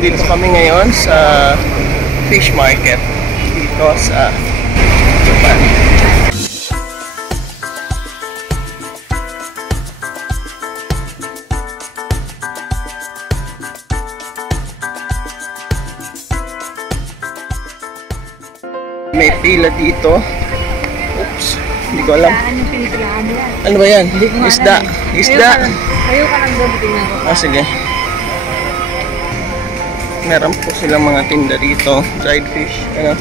Dito kami ngayon sa fish market dito sa Japan. May pila dito. Oops, hindi ko alam. Ano ba yan? Isda. Isda. Kayo ka lang doon, tingnan ko. Ah, sige. Meron po silang mga tinda dito. Dried fish. Ano?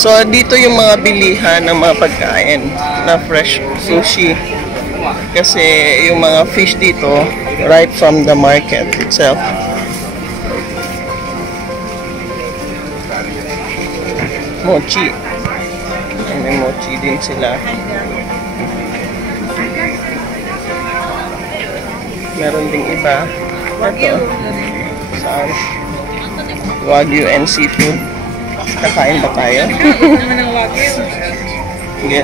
So, dito yung mga bilihan ng mga pagkain na fresh sushi. Kasi yung mga fish dito, right from the market itself. Mochi. May mochi din sila. Meron ding iba. Ito. Saan? Wagyu and seafood. Kakain ba tayo? Naman ang wagyu. Sige.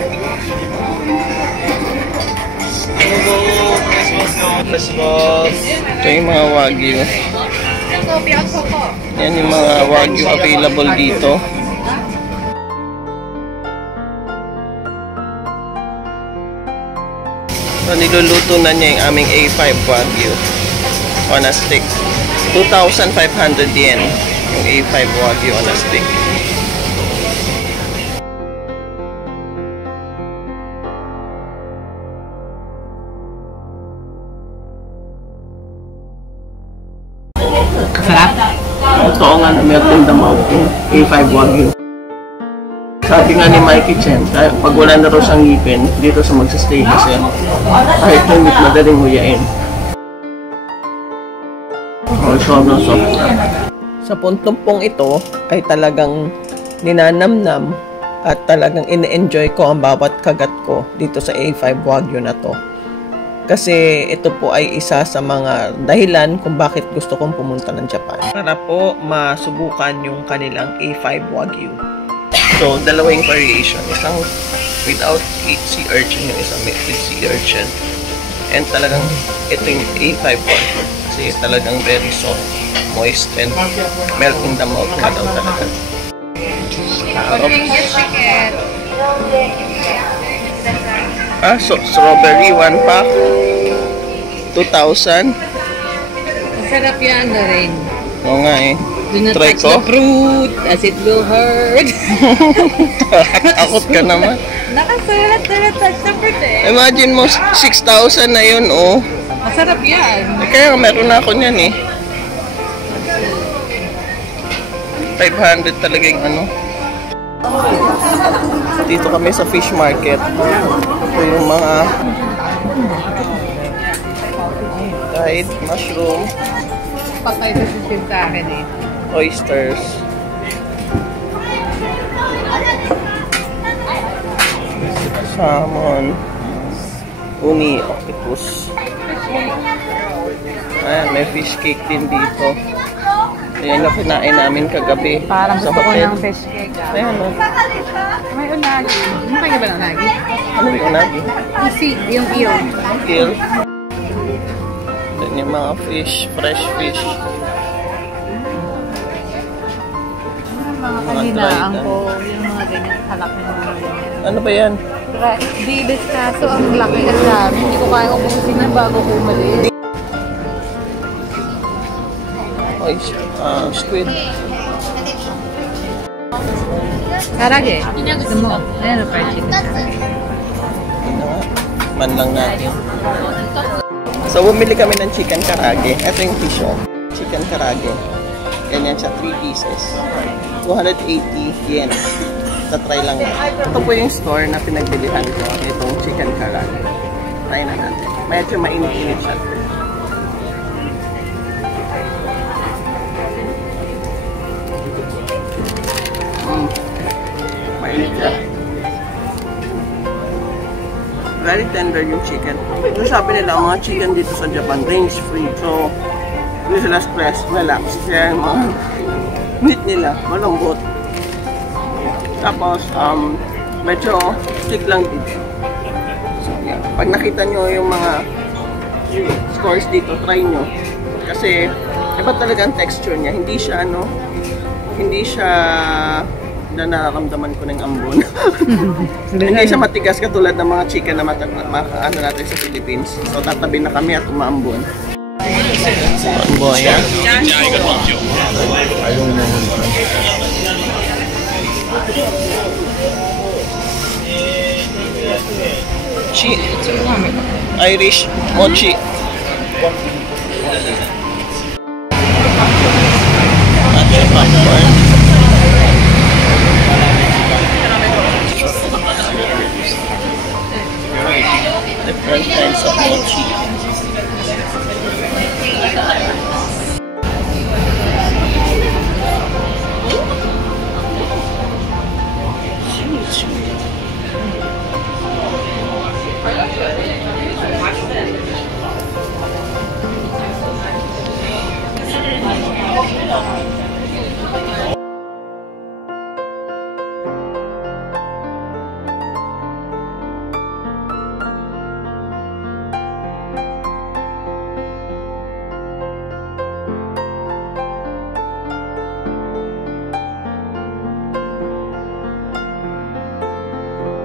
Ito yung mga wagyu. Yan yung mga wagyu available dito. So, niluluto na niya yung aming A5 wagyu on a stick. 2,500 yen yung A5 wagyu on a stick. Sarap? Totoo nga na meron damao yung A5 wagyu. Sabi nga ni Mikey Chen, pag wala na raw siyang ngipin, dito sa magsastay kasi kahit yung ngip madaling huyain. Sobrang soft na. Sa puntong pong ito ay talagang ninanamnam at talagang ine-enjoy ko ang bawat kagat ko dito sa A5 Wagyu na to. Kasi ito po ay isa sa mga dahilan kung bakit gusto kong pumunta ng Japan. Para po masubukan yung kanilang A5 Wagyu. So, dalawang variation. Isang without sea urchin, yung isang with sea urchin. And talagang ito yung A5 Wagyu. Kasi talagang very soft, moist, and melt in the mouth nga daw talaga. So strawberry, 1 pack, 2,000. Masarap yan na rin. Oo nga eh. Do not Try touch ko. the fruit as it will hurt. Takot ka naman. Nakasulat na touch the fruit eh. Imagine mo, 6,000 na yun, oh. Masarap yan. Kaya meron na ako niyan eh. 500 talaga yung ano. Dito kami sa fish market. Ito yung mga dried mushroom, Patay sa sisin sa akin eh. oysters, salmon, uni, octopus. Ayan, may fish cake din dito. Ayan yung kinain namin kagabi Parang sa gusto ko hotel. ng fish cake. Ayan o. May unagi. Ano kayo ba ng unagi? Ano yung unagi? Yung eel. Eel. Ayan yung mga fish, fresh fish. Mga kahinaan ko, yung mga ganyan kalaki na mga ganyan. Ano ba yan? Dilis kaso ang laki at dami. Hindi ko kaya ubusin na bago ko umalis. Squid. Karage. Gusto mo? Ayan o, fried chicken. Man lang natin. So, bumili kami ng chicken karage. Ito yung fish, oh. Chicken karage. Ganyan siya, 3 pieces. 280 yen. Try lang natin. Ito po yung store na pinagbilihan ko. Itong chicken karage. Try na natin. Medyo mainit-init siya. Mainit siya. Very tender yung chicken. So, sabi nila, ang mga chicken dito sa Japan, range free. So, hindi sila stress, relax. Kaya yung mga meat nila, malambot. Tapos, medyo stick lang dito. So, yeah. Pag nakita nyo yung mga scores dito, try nyo. Kasi, Iba talaga ang texture niya. Hindi siya na nararamdaman ko ng ambon. Hindi siya matigas katulad ng mga chicken na ano natin sa Philippines. So tatabi na kami at umaambon. Ambon yan. Chi. Irish mochi. Matcha popcorn. Different kinds of mochi.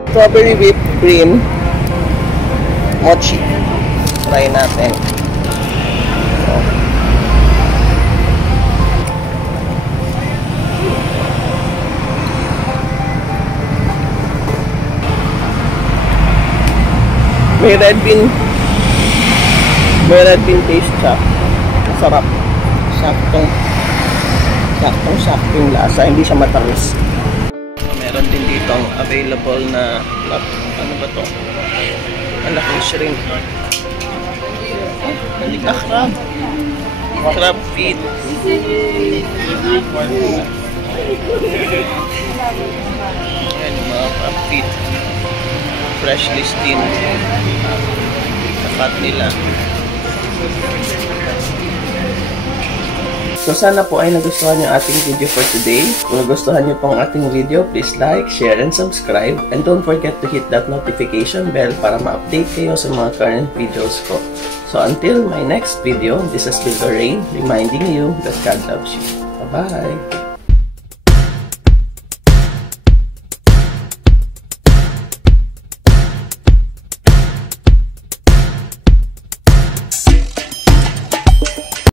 Strawberry whipped cream mochi. Try natin. So. May red bean taste siya. Masarap. Saktong lasa. Hindi siya matamis. Meron din dito ang available na ano ba to? Malaking shrimp. Hindi ka crab. Crab feet. Ayan yung mga crab feet. Freshly steamed. Nakat nila. So sana po ay nagustuhan niyo ating video for today. Kung nagustuhan niyo pong ating video, please like, share, and subscribe. And don't forget to hit that notification bell para ma-update kayo sa mga current videos ko. So until my next video, this has been Lorraine reminding you that God loves you. Bye-bye!